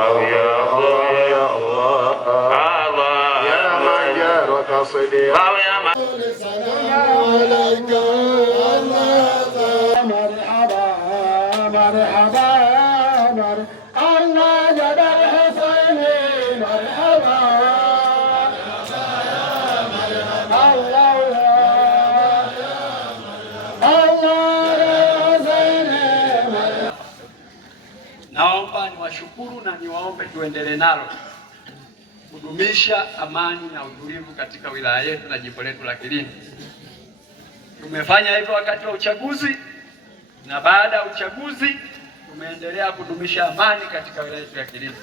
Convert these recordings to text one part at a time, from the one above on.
الله يا الله يا الله الله يا من جارك صديق يا من عليك مرحبا مرحبا الله جد الحسين مرحبا Naomba niwashukuru na niwaombe tuendelee nalo kudumisha amani na utulivu katika wilaya yetu na jimbo letu la Kilindi. Tumefanya hivyo wakati wa uchaguzi na baada ya uchaguzi tumeendelea kudumisha amani katika wilaya yetu ya Kilindi.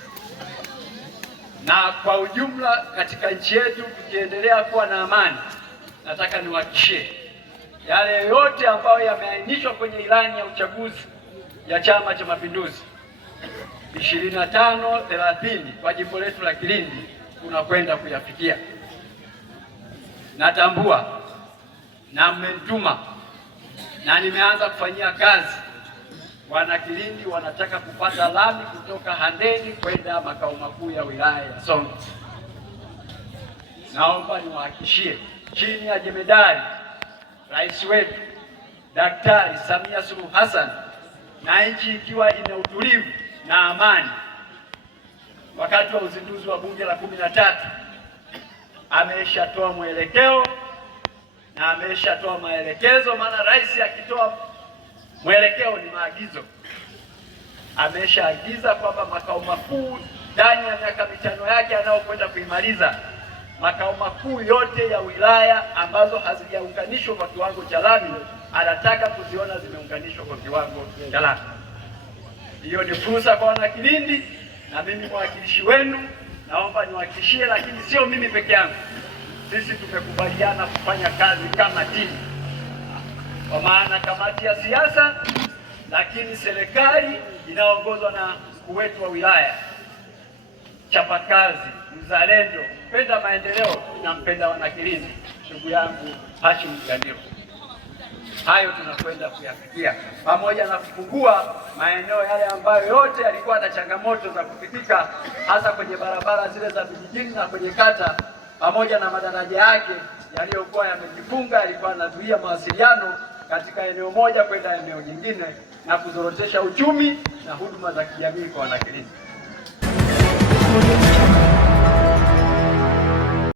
Na kwa ujumla katika nchi yetu tukiendelea kuwa na amani, nataka niwahakikishie yale yote ambayo yameainishwa kwenye ilani ya uchaguzi ya Chama cha Mapinduzi 25-30 kwa jimbo letu la Kilindi tunakwenda kuyafikia. Natambua na mmenituma na nimeanza kufanyia kazi. Wana Kilindi wanataka kupata lami kutoka Handeni kwenda makao makuu ya wilaya ya Songwe. Naomba niwahakikishie chini ya jemedari rais wetu Daktari Samia Suluhu Hassan na nchi ikiwa ina utulivu na amani, wakati wa uzinduzi wa bunge la 13 ameshatoa mwelekeo na ameshatoa maelekezo. Maana rais akitoa mwelekeo ni maagizo. Ameshaagiza kwamba makao makuu ndani ya miaka 5 yake anayokwenda kuimaliza, makao makuu yote ya wilaya ambazo hazijaunganishwa kwa kiwango cha lami anataka kuziona zimeunganishwa kwa kiwango cha lami. Hiyo ni fursa kwa wana Kilindi, na mimi mwakilishi wenu naomba niwahakikishie, lakini sio mimi peke yangu. Sisi tumekubaliana kufanya kazi kama timu, kwa maana kamati ya siasa, lakini serikali inaongozwa na mkuu wetu wa wilaya, chapakazi, mzalendo, mpenda maendeleo na mpenda wana Kilindi, ndugu yangu Hashim Ganiro. Hayo tunakwenda kuyafikia, pamoja na kufungua maeneo yale ambayo yote yalikuwa na changamoto za kufikika, hasa kwenye barabara zile za vijijini na kwenye kata, pamoja na madaraja yake yaliyokuwa yamejifunga, yalikuwa yanazuia mawasiliano katika eneo moja kwenda eneo jingine na kuzorotesha uchumi na huduma za kijamii kwa wana Kilindi.